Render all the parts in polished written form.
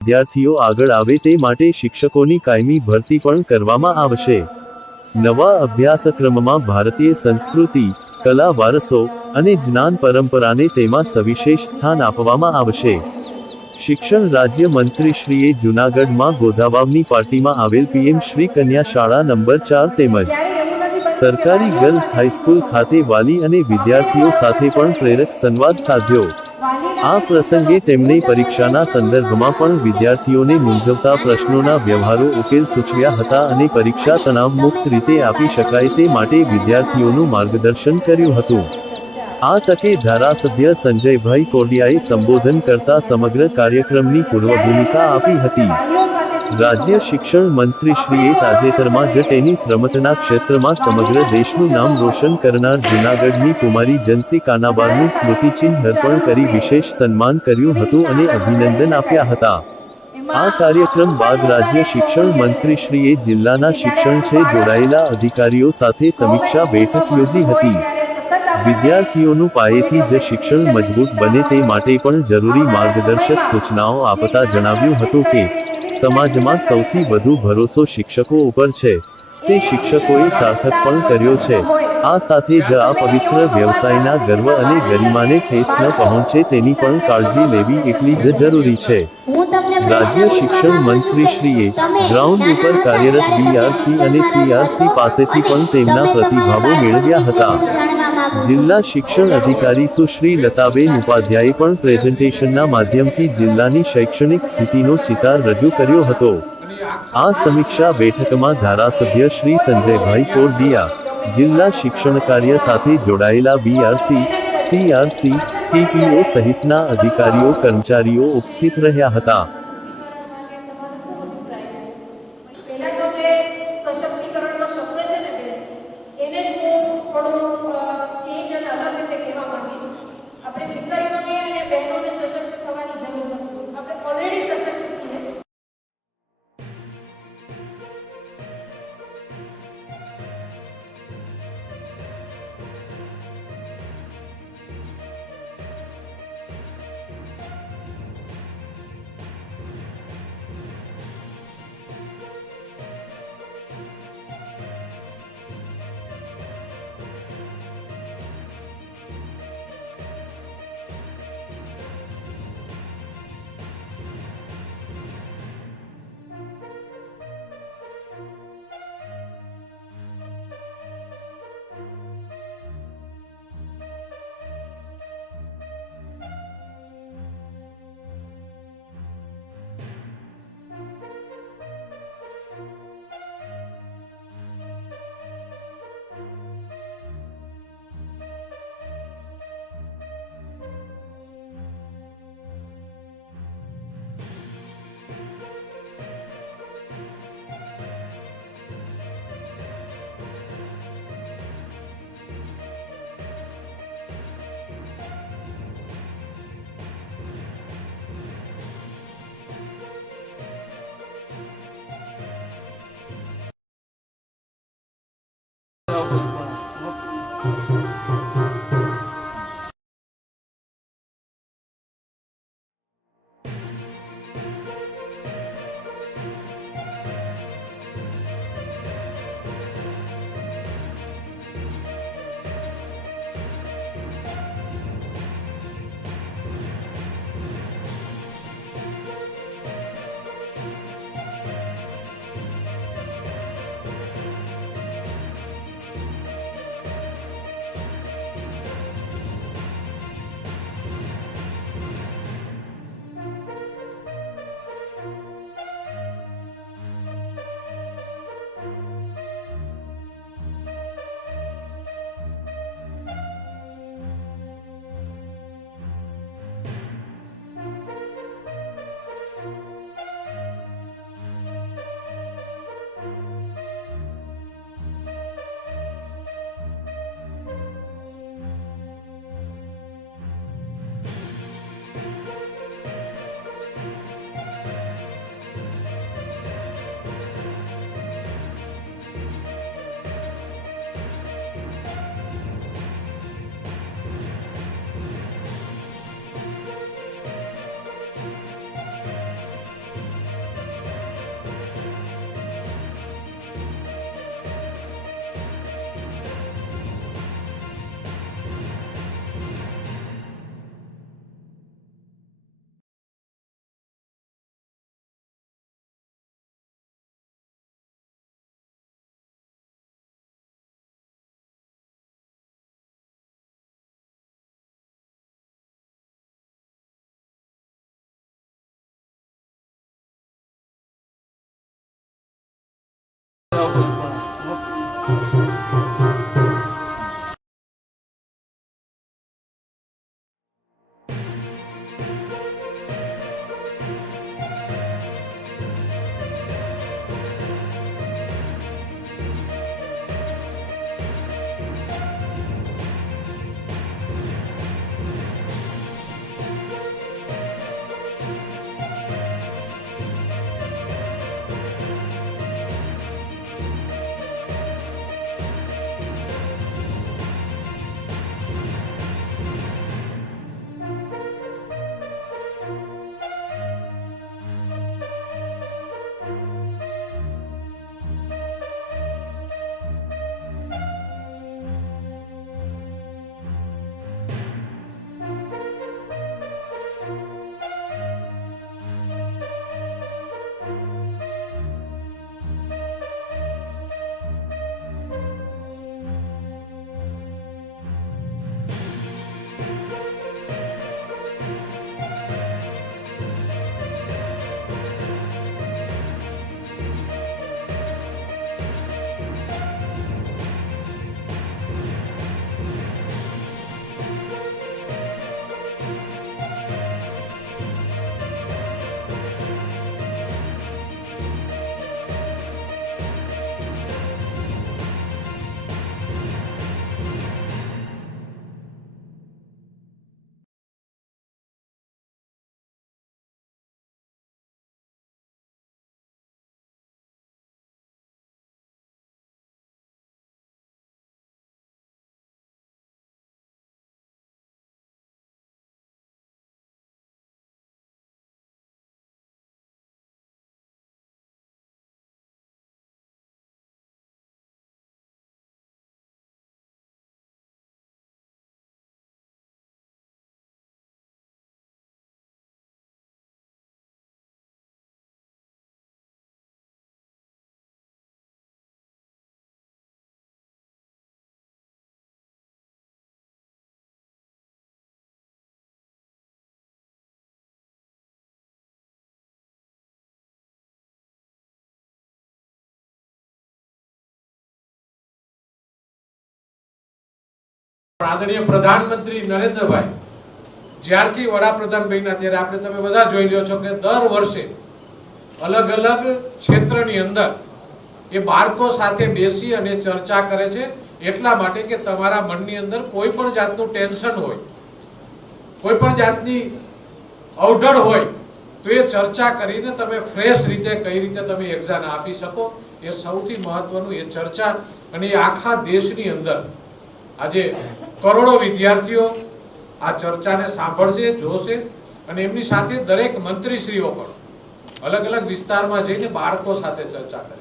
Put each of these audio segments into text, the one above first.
વિદ્યાર્થીઓ આગળ આવે તે માટે શિક્ષકોની કાયમી ભરતી પણ કરવામાં આવશે। નવા અભ્યાસક્રમમાં ભારતીય સંસ્કૃતિ, કલા વારસો અને જ્ઞાન પરંપરાને તેમાં સવિશેષ સ્થાન આપવામાં આવશે। શિક્ષણ રાજ્ય મંત્રીશ્રીએ જૂનાગઢમાં ગોધાવાવની પાટીમાં આવેલ પીએમ શ્રી કન્યા શાળા નંબર 4 તેમજ સરકારી ગર્લ્સ હાઈસ્કૂલ ખાતે વાલી અને વિદ્યાર્થીઓ સાથે પણ પ્રેરક સંવાદ સાધ્યો। આ પ્રસંગે તેમણે પરીક્ષાના સંદર્ભમાં પણ વિદ્યાર્થીઓને મૂંઝવતા પ્રશ્નોના વ્યવહારુ ઉકેલ સૂચવ્યા હતા અને પરીક્ષા તણાવ મુક્ત રીતે આપી શકાય તે માટે વિદ્યાર્થીઓનું માર્ગદર્શન કર્યું હતું। આ તકે ધારાસભ્ય સંજયભાઈ કોડિયાએ સંબોધન કરતા સમગ્ર કાર્યક્રમની પૂર્વભૂમિકા આપી હતી। રાજ્ય શિક્ષણ મંત્રીશ્રીએ તાજેતરમાં જ ટેનિસ રમતના ક્ષેત્રમાં સમગ્ર દેશનું નામ રોશન કરનાર જૂનાગઢની કુમારી જન્સી કાનાબારનું સ્મૃતિચિહ્ન અર્પણ કરી વિશેષ સન્માન કર્યું હતું અને અભિનંદન આપ્યા હતા। આ કાર્યક્રમ બાદ રાજ્ય શિક્ષણ મંત્રીશ્રીએ જિલ્લાના શિક્ષણ છે જોડાયેલા અધિકારીઓ સાથે સમીક્ષા બેઠક યોજી હતી। વિદ્યાર્થીઓનું પાયેથી જ શિક્ષણ મજબૂત બને તે માટે પણ જરૂરી માર્ગદર્શક સૂચનાઓ આપતા જણાવ્યું હતું કે સમાજમાં સૌથી વધુ ભરોસો શિક્ષકો ઉપર છે, તે શિક્ષકોએ સાર્થક પણ કર્યો છે। આ સાથે જ આ પવિત્ર વ્યવસાયના ગર્વ અને ગરિમાને ઠેસ ન પહોંચે તેની પણ કાળજી લેવી એટલી જ જરૂરી છે। રાજ્ય શિક્ષણ મંત્રીશ્રીએ ગ્રાઉન્ડ ઉપર કાર્યરત બીઆરસી અને સીઆરસી પાસેથી પણ તેમના પ્રતિભાવો મેળવ્યા હતા। જિલ્લા શિક્ષણ અધિકારી સુશ્રી લતાબેન ઉપાધ્યાયે પણ પ્રેઝન્ટેશનના માધ્યમથી જિલ્લાની શૈક્ષણિક સ્થિતિનો ચિતાર રજૂ કર્યો હતો। આ સમીક્ષા બેઠકમાં ધારાસભ્ય શ્રી સંજયભાઈ કોરડિયા, જિલ્લા શિક્ષણ કાર્ય સાથે જોડાયેલા બીઆરસી, સીઆરસી, ટીપીઓ સહિતના અધિકારીઓ કર્મચારીઓ ઉપસ્થિત રહ્યા હતા। આદરણીય પ્રધાનમંત્રી નરેન્દ્રભાઈ જ્યારથી વડાપ્રધાન બન્યા ત્યારે આપણે તમે બધા જોઈ લ્યો છો કે દર વર્ષે અલગ અલગ ક્ષેત્રની અંદર એ બાળકો સાથે બેસી અને ચર્ચા કરે છે, એટલા માટે કે તમારા મનની અંદર કોઈ પણ જાતનું ટેન્શન હોય, કોઈ પણ જાતની અવઢળ હોય તો એ ચર્ચા કરીને તમે ફ્રેશ રીતે કઈ રીતે તમે એક્ઝામ આપી શકો, એ સૌથી મહત્વનું એ ચર્ચા. અને એ આખા દેશની અંદર આજે કરોડો વિદ્યાર્થીઓ આ ચર્ચાને સાંભળશે, જોશે અને એમની સાથે દરેક મંત્રીશ્રીઓ પણ અલગ અલગ વિસ્તારમાં જઈને બાળકો સાથે ચર્ચા કરે.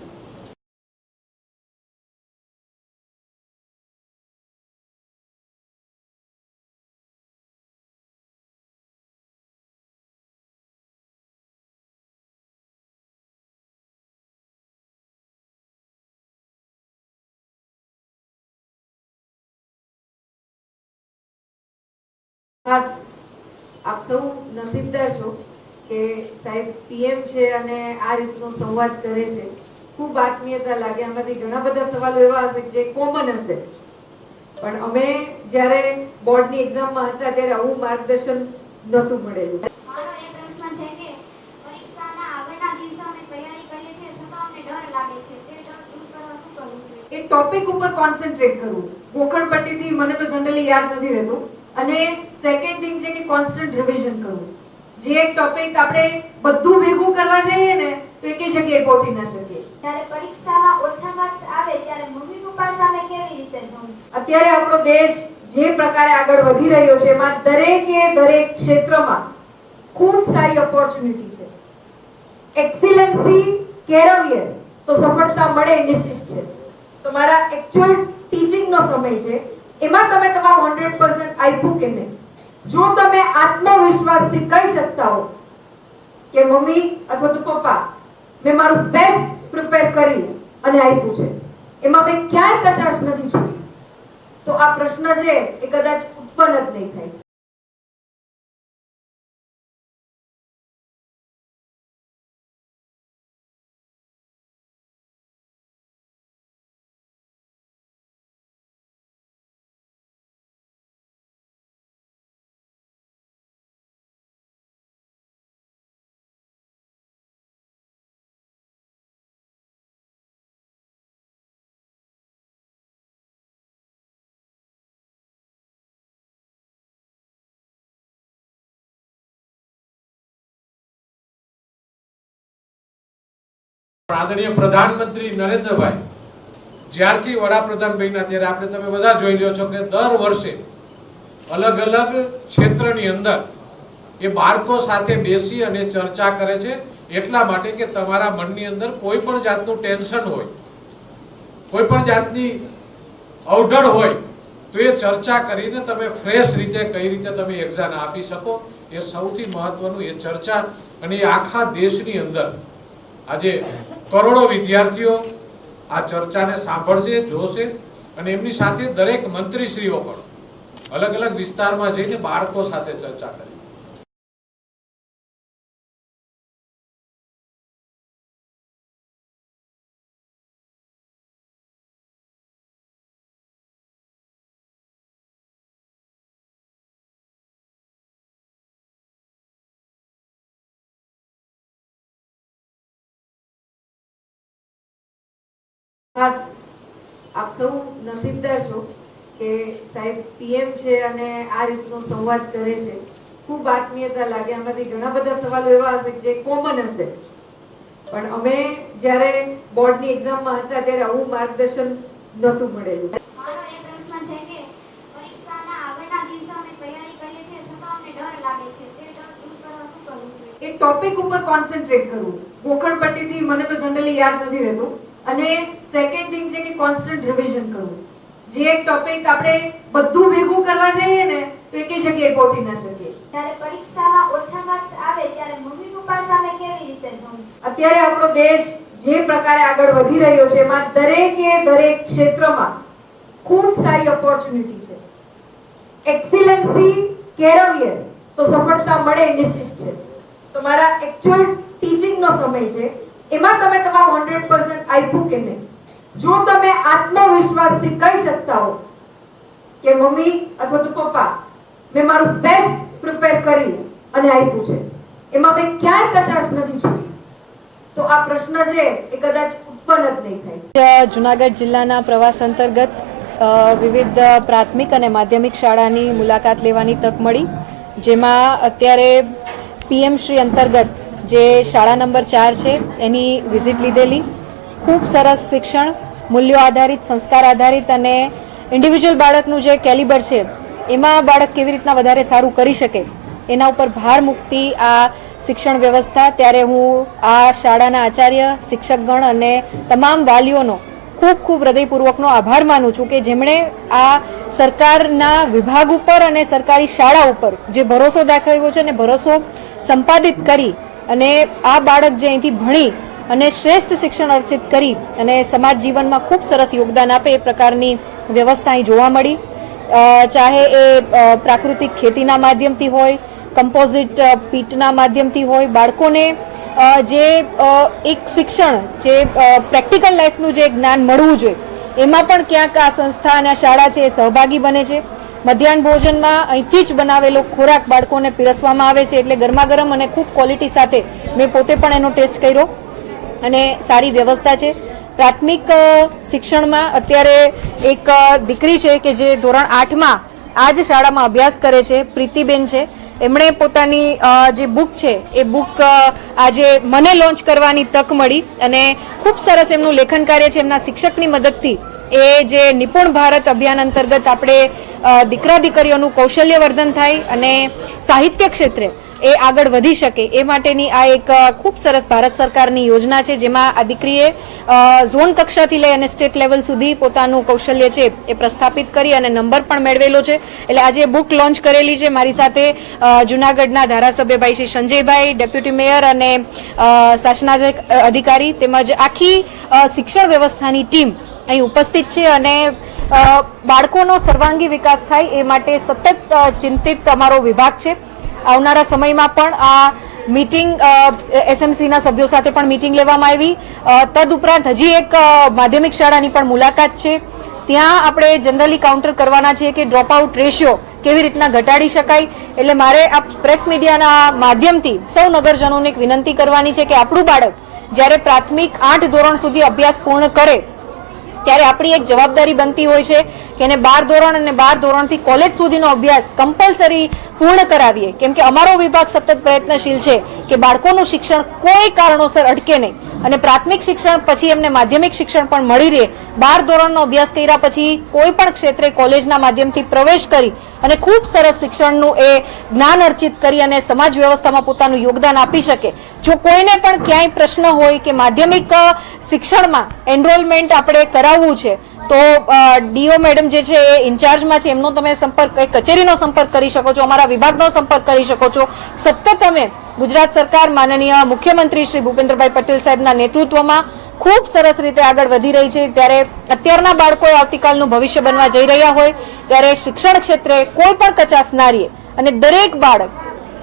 ખાસ આપ સૌ નસીબદાર છો કે સાહેબ પીએમ છે અને આ રીતનો સંવાદ કરે છે. ખૂબ આત્મીયતા લાગે. આમાંથી ઘણા બધા સવાલો એવા હશે જે કોમન હશે, પણ અમે જ્યારે બોર્ડની એક્ઝામમાં હતા ત્યારે આવું માર્ગદર્શન નહોતું મળેલું. મારો એક પ્રશ્ન છે કે પરીક્ષાના આગળના દિવસે અમે તૈયારી કરીએ છીએ છતાં અમને ડર લાગે છે, તે ડર દૂર કરવા શું કરવું જોઈએ? એ ટોપિક ઉપર કોન્સન્ટ્રેટ કરવું. ગોખણપટ્ટીથી મને તો જનરલી યાદ નથી રહેતું. અને સેકન્ડ થિંગ છે કે કોન્સ્ટન્ટ રિવિઝન કરવું. જે એક ટોપિક આપણે બધું ભેગું કરવા જઈએ ને તો એકે જગ્યાએ પહોંચી ના શકીએ. જ્યારે પરીક્ષામાં ઓછા માર્ક્સ આવે ત્યારે મમ્મી પપ્પા સામે કેવી રીતે જવું? અત્યારે આપણો દેશ જે પ્રકારે આગળ વધી રહ્યો છે એમાં દરેક ક્ષેત્રમાં ખૂબ સારી ઓપોર્ચ્યુનિટી છે. એક્સિલન્સી કેળવીએ તો સફળતા મળે નિશ્ચિત છે. તો મારા એકચ્યુઅલ ટીચિંગનો સમય છે, એમાં તમે તમારું 100% આપ્યું કે નહીં. જો તમે આત્મવિશ્વાસથી કહી શકતા હો કે મમ્મી અથવા તો પપ્પા મેં મારું બેસ્ટ પ્રિપેર કરી અને આપ્યું છે, એમાં મેં ક્યાંય કચાશ નથી જોઈ, તો આ પ્રશ્ન છે એ કદાચ ઉત્પન્ન જ નહીં થાય. આદરણીય પ્રધાનમંત્રી નરેન્દ્રભાઈ જ્યારથી વડાપ્રધાન બન્યા ત્યારે આપણે તમે બધા જોઈ લ્યો છો કે દર વર્ષે અલગ અલગ ક્ષેત્રની અંદર એ બાળકો સાથે બેસી અને ચર્ચા કરે છે, એટલા માટે કે તમારા મનની અંદર કોઈ પણ જાતનું ટેન્શન હોય, કોઈ પણ જાતની અવઢળ હોય તો એ ચર્ચા કરીને તમે ફ્રેશ રીતે કઈ રીતે તમે એક્ઝામ આપી શકો, એ સૌથી મહત્વનું એ ચર્ચા. અને એ આખા દેશની અંદર આજે કરોડો વિદ્યાર્થીઓ આ ચર્ચાને સાંભળશે, જોશે અને એમની સાથે દરેક મંત્રીશ્રીઓ પણ અલગ અલગ વિસ્તારમાં જઈને બાળકો સાથે ચર્ચા કરે. ખાસ આપ સૌ નસીબદાર છો કે સાહેબ પીએમ છે અને આ રીતનો સંવાદ કરે છે. ખૂબ આત્મીયતા લાગે. આમાંથી ઘણા બધા સવાલો એવા હશે જે કોમન હશે, પણ અમે જ્યારે બોર્ડની એક્ઝામમાં હતા ત્યારે આવું માર્ગદર્શન નહોતું મળેલું. મારો એક પ્રશ્ન છે કે પરીક્ષાના આગળના દિવસે અમે તૈયારી કરીએ છીએ છતાં અમને ડર લાગે છે, તે ડર દૂર કરવા શું કરવું જોઈએ? એ ટોપિક ઉપર કોન્સન્ટ્રેટ કરવું. ગોખણપટ્ટીથી મને તો જનરલી યાદ નથી રહેતું. અને સેકન્ડ થિંગ છે કે કોન્સ્ટન્ટ રિવિઝન કરવું. જે એક ટોપિક આપણે બધું ભેગું કરવા જઈએ ને તો એકે જગ્યાએ પહોંચી ના શકીએ. જ્યારે પરીક્ષામાં ઓછા માર્ક્સ આવે ત્યારે મમ્મી પપ્પા સામે કેવી રીતે જવું? અત્યારે આપણો દેશ જે પ્રકારે આગળ વધી રહ્યો છે એમાં દરેક ક્ષેત્રમાં ખૂબ સારી ઓપોર્ચ્યુનિટી છે. એક્સિલન્સી કેળવીએ તો સફળતા મળે નિશ્ચિત છે. તો મારા એકચ્યુઅલ ટીચિંગનો સમય છે, એમાં તમે તમારું 100% આપ્યું કે નહીં. જો તમે આત્મવિશ્વાસથી કહી શકતા હો કે મમ્મી અથવા તો પપ્પા મેં મારું બેસ્ટ પ્રિપેર કરી અને આપ્યું છે, એમાં મેં ક્યાંય કચાશ નથી જોઈ, તો આ પ્રશ્ન છે એ કદાચ ઉત્પન્ન જ નહીં થાય. જુનાગઢ જિલ્લાના પ્રવાસ અંતર્ગત વિવિધ પ્રાથમિક અને માધ્યમિક શાળાની મુલાકાત લેવાની તક મળી, જેમાં અત્યારે પીએમ શ્રી અંતર્ગત જે શાળા નંબર 4 છે એની વિઝિટ લીધેલી. ખૂબ સરસ શિક્ષણ, મૂલ્યો આધારિત, સંસ્કાર આધારિત અને ઇન્ડિવિજ્યુઅલ બાળકનું જે કેલિબર છે એમાં બાળક કેવી રીતના વધારે સારું કરી શકે એના ઉપર ભાર મૂકતી આ શિક્ષણ વ્યવસ્થા. ત્યારે હું આ શાળાના આચાર્ય, શિક્ષકગણ અને તમામ વાલીઓનો ખૂબ ખૂબ હૃદયપૂર્વકનો આભાર માનું છું કે જેમણે આ સરકારના વિભાગ ઉપર અને સરકારી શાળા ઉપર જે ભરોસો દાખવ્યો છે અને ભરોસો સંપાદિત કરી અને આ બાળક જે અહીંથી ભણી અને શ્રેષ્ઠ શિક્ષણ અર્જિત કરી અને સમાજ જીવનમાં ખૂબ સરસ યોગદાન આપે એ પ્રકારની વ્યવસ્થા અહીં જોવા મળી. ચાહે એ પ્રાકૃતિક ખેતીના માધ્યમથી હોય, કમ્પોઝિટ પીટના માધ્યમથી હોય, બાળકોને જે એક શિક્ષણ જે પ્રેક્ટિકલ લાઈફનું જે જ્ઞાન મળવું જોઈએ એમાં પણ ક્યાંક આ સંસ્થા અને આ શાળા છે એ સહભાગી બને છે. મધ્યાહન ભોજનમાં અહીંથી જ બનાવેલો ખોરાક બાળકોને પીરસવામાં આવે છે, એટલે ગરમા ગરમ અને ખૂબ ક્વોલિટી સાથે મેં પોતે પણ એનો ટેસ્ટ કર્યો અને સારી વ્યવસ્થા છે. પ્રાથમિક શિક્ષણમાં અત્યારે એક દીકરી છે કે જે ધોરણ 8માં આ જ શાળામાં અભ્યાસ કરે છે, પ્રીતિબેન છે. એમણે પોતાની જે બુક છે એ બુક આજે મને લોન્ચ કરવાની તક મળી અને ખૂબ સરસ એમનું લેખન કાર્ય છે. એમના શિક્ષકની મદદથી એ જે નિપુણ ભારત અભિયાન અંતર્ગત આપણે દીકરા દીકરીઓનું કૌશલ્યવર્ધન થાય અને સાહિત્ય ક્ષેત્રે એ આગળ વધી શકે એ માટેની આ એક ખૂબ સરસ ભારત સરકારની યોજના છે, જેમાં આ દીકરીએ ઝોન કક્ષાથી લઈ અને સ્ટેટ લેવલ સુધી પોતાનું કૌશલ્ય છે એ પ્રસ્થાપિત કરી અને નંબર પણ મેળવેલો છે. એટલે આજે બુક લોન્ચ કરેલી છે. મારી સાથે જુનાગઢના ધારાસભ્ય ભાઈ શ્રી સંજયભાઈ, ડેપ્યુટી મેયર અને શાસનાધિકારી તેમજ આખી શિક્ષણ વ્યવસ્થાની ટીમ અહીં ઉપસ્થિત છે અને બાળકોનો સર્વાંગી વિકાસ થાય એ માટે સતત ચિંતિત અમારો વિભાગ છે. આવનારા સમયમાં પણ આ મીટિંગ એસએમસીના સભ્યો સાથે પણ મીટિંગ લેવામાં આવી. તદુપરાંત હજી એક માધ્યમિક શાળાની પણ મુલાકાત છે. ત્યાં આપણે જનરલી કાઉન્ટર કરવાના છીએ કે ડ્રોપ આઉટ રેશિયો કેવી રીતના ઘટાડી શકાય. એટલે મારે આ પ્રેસ મીડિયાના માધ્યમથી સૌ નગરજનોને એક વિનંતી કરવાની છે કે આપણું બાળક જ્યારે પ્રાથમિક 8 ધોરણ સુધી અભ્યાસ પૂર્ણ કરે ત્યારે આપણી એક જવાબદારી બનતી હોય છે કે એને 12 ધોરણ અને 12 ધોરણથી કોલેજ સુધીનો અભ્યાસ કમ્પલસરી પૂર્ણ કરાવીએ, કેમ કે અમારો વિભાગ સતત પ્રયત્નશીલ છે કે બાળકોનું શિક્ષણ કોઈ કારણોસર અટકે નહીં અને પ્રાથમિક શિક્ષણ પછી એમને માધ્યમિક શિક્ષણ પણ મળી રહે. 12 ધોરણનો અભ્યાસ કર્યા પછી કોઈ પણ ક્ષેત્રે કોલેજના માધ્યમથી પ્રવેશ કરી અને ખૂબ સરસ શિક્ષણનું એ જ્ઞાન અર્જિત કરી અને સમાજ વ્યવસ્થામાં પોતાનું યોગદાન આપી શકે. જો કોઈને પણ ક્યાંય પ્રશ્ન હોય કે માધ્યમિક શિક્ષણમાં એનરોલમેન્ટ આપણે કરાવવું છે તો ડીઓ મેડમ જે છે એ ઇન્ચાર્જમાં છે, એમનો તમે સંપર્ક કચેરીનો સંપર્ક કરી શકો છો, અમારા વિભાગનો સંપર્ક કરી શકો છો. સતત અમે ગુજરાત સરકાર માનનીય મુખ્યમંત્રી શ્રી ભૂપેન્દ્રભાઈ પટેલ સાહેબના નેતૃત્વમાં ખૂબ સરસ રીતે આગળ વધી રહી છે. ત્યારે અત્યારના બાળકોએ આવતીકાલનું ભવિષ્ય બનવા જઈ રહ્યા હોય ત્યારે શિક્ષણ ક્ષેત્રે કોઈ પણ કચાશ ના રહે અને દરેક બાળક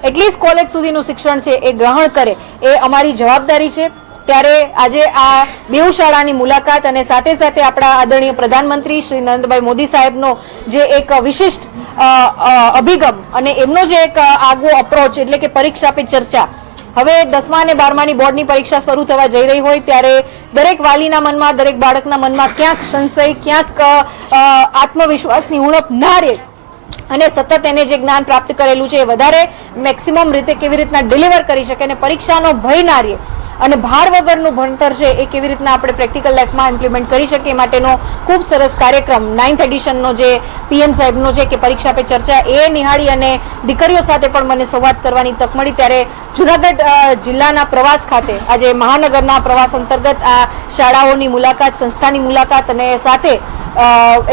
એટલીસ્ટ કોલેજ સુધીનું શિક્ષણ છે એ ગ્રહણ કરે એ અમારી જવાબદારી છે. ત્યારે આજે આ બેઉ શાળાની મુલાકાત અને સાથે સાથે આપણા આદરણીય પ્રધાનમંત્રી શ્રી નરેન્દ્રભાઈ મોદી સાહેબનો જે એક વિશિષ્ટ અભિગમ અને એમનો જે એક આગવો અપ્રોચ એટલે કે પરીક્ષા પે ચર્ચા, હવે 10મા અને 12માની બોર્ડની પરીક્ષા શરૂ થવા જઈ રહી હોય ત્યારે દરેક વાલીના મનમાં, દરેક બાળકના મનમાં ક્યાંક સંશય, ક્યાંક આત્મવિશ્વાસની ઉણપ ના રહે અને સતત એને જે જ્ઞાન પ્રાપ્ત કરેલું છે એ વધારે મેક્સિમમ રીતે કેવી રીતના ડિલિવર કરી શકે અને પરીક્ષાનો ભય ના રહે અને ભાર વગરનું ભણતર છે એ કેવી રીતના આપણે પ્રેક્ટિકલ લાઈફમાં ઇમ્પ્લિમેન્ટ કરી શકીએ માટેનો ખૂબ સરસ કાર્યક્રમ 9th એડિશનનો જે પીએમ સાહેબનો છે કે પરીક્ષા પે ચર્ચા એ નિહાળી અને દીકરીઓ સાથે પણ મને સંવાદ કરવાની તક મળી. ત્યારે જુનાગઢ જિલ્લાના પ્રવાસ ખાતે આજે મહાનગરના પ્રવાસ અંતર્ગત આ શાળાઓની મુલાકાત, સંસ્થાની મુલાકાત અને સાથે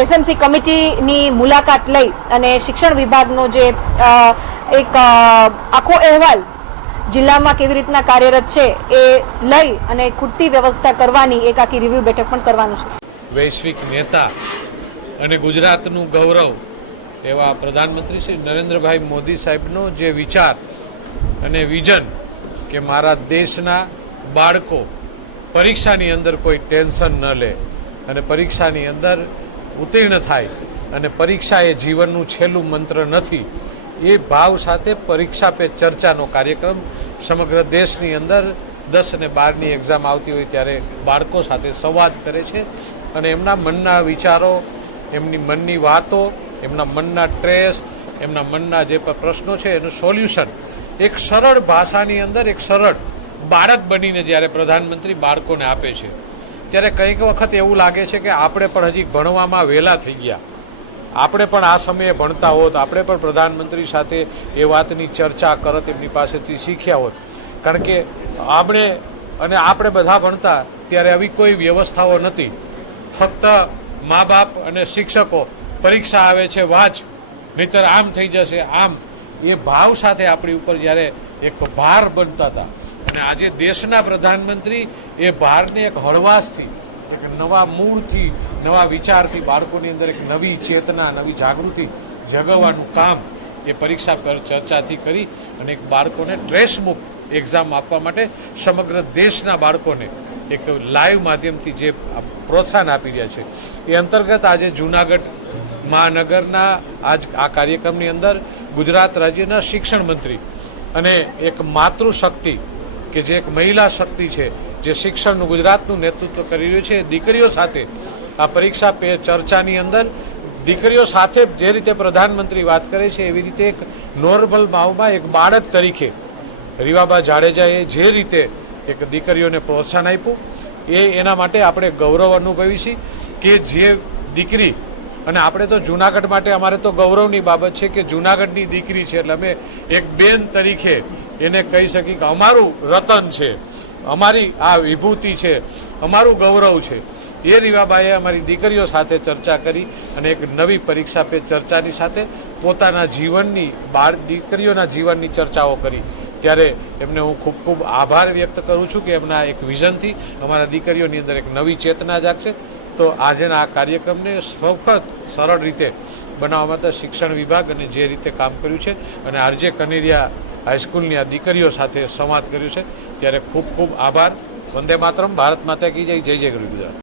એસએમસી કમિટીની મુલાકાત લઈ અને શિક્ષણ વિભાગનો જે એક આખો અહેવાલ જિલ્લામાં કેવી રીતના કાર્યરત છે એ લઈ અને ખૂટતી વ્યવસ્થા કરવાની એક આખી રિવ્યુ બેઠક પણ કરવાનું છે. વૈશ્વિક નેતા અને ગુજરાતનું ગૌરવ એવા પ્રધાનમંત્રી શ્રી નરેન્દ્રભાઈ મોદી સાહેબનો જે વિચાર અને વિઝન કે મારા દેશના બાળકો પરીક્ષાની અંદર કોઈ ટેન્શન ન લે અને પરીક્ષાની અંદર ઉત્તીર્ણ થાય અને પરીક્ષા એ જીવનનું છેલ્લું મંત્ર નથી, એ ભાવ સાથે પરીક્ષા પે ચર્ચાનો કાર્યક્રમ સમગ્ર દેશની અંદર 10 અને 12ની એક્ઝામ આવતી હોય ત્યારે બાળકો સાથે સંવાદ કરે છે અને એમના મનના વિચારો, એમની મનની વાતો, એમના મનના ટ્રેસ, એમના મનના જે પ્રશ્નો છે એનું સોલ્યુશન એક સરળ ભાષાની અંદર એક સરળ બાળક બનીને જ્યારે પ્રધાનમંત્રી બાળકોને આપે છે ત્યારે કંઈક વખત એવું લાગે છે કે આપણે પણ હજી ભણવામાં વહેલા થઈ ગયા, આપણે પણ આ સમયે ભણતા હોત, આપણે પણ પ્રધાનમંત્રી સાથે એ વાતની ચર્ચા કરત, એમની પાસેથી શીખ્યા હોત. કારણ કે આપણે બધા ભણતા ત્યારે આવી કોઈ વ્યવસ્થાઓ નથી. ફક્ત મા બાપ અને શિક્ષકો પરીક્ષા આવે છે વાંચ, નહીતર આમ થઈ જશે, આમ એ ભાવ સાથે આપણી ઉપર જ્યારે એક ભાર બનતા હતા અને આજે દેશના પ્રધાનમંત્રી એ ભારને એક હળવાશથી, એક નવા મૂળથી, નવા વિચારથી બાળકોની અંદર એક નવી ચેતના, નવી જાગૃતિ જગાવવાનું કામ એ પરીક્ષા પર ચર્ચાથી કરી અને એક બાળકોને ટ્રેસમુક્ત એક્ઝામ આપવા માટે સમગ્ર દેશના બાળકોને એક લાઈવ માધ્યમથી જે પ્રોત્સાહન આપી રહ્યા છે એ અંતર્ગત આજે જૂનાગઢ મહાનગરના આ કાર્યક્રમની અંદર ગુજરાત રાજ્યના શિક્ષણ મંત્રી અને એક માતૃશક્તિ કે જે એક મહિલા શક્તિ છે, જે શિક્ષણનું ગુજરાતનું નેતૃત્વ કરી રહ્યું છે, દીકરીઓ સાથે આ પરીક્ષા પે ચર્ચાની અંદર દીકરીઓ સાથે જે રીતે પ્રધાનમંત્રી વાત કરે છે એવી રીતે એક નોર્મલ ભાવમાં એક બાળક તરીકે રીવાબા જાડેજાએ જે રીતે એક દીકરીઓને પ્રોત્સાહન આપ્યું એના માટે આપણે ગૌરવ અનુભવી છીએ કે જે દીકરી, અને આપણે તો જૂનાગઢ માટે અમારે તો ગૌરવની બાબત છે કે જૂનાગઢની દીકરી છે એટલે અમે એક બેન તરીકે એને કહી શકીએ કે અમારું રતન છે, અમારી આ વિભૂતિ છે, અમારું ગૌરવ છે. એ રીવાબાએ અમારી દીકરીઓ સાથે ચર્ચા કરી અને એક નવી પરીક્ષા પે ચર્ચાની સાથે પોતાના જીવનની દીકરીઓના જીવનની ચર્ચાઓ કરી. ત્યારે એમને હું ખૂબ ખૂબ આભાર વ્યક્ત કરું છું કે એમના એક વિઝનથી અમારા દીકરીઓની અંદર એક નવી ચેતના જાગશે. તો આજના આ કાર્યક્રમને સખત સરળ રીતે બનાવવા માટે શિક્ષણ વિભાગ અને જે રીતે કામ કર્યું છે અને આરજે કનેરિયા હાઈસ્કૂલની આ દીકરીઓ સાથે સંવાદ કર્યું છે ત્યારે ખૂબ ખૂબ આભાર. વંદે માતરમ. ભારત માતા કી જય. જય જય ગરવી ગુજરાત.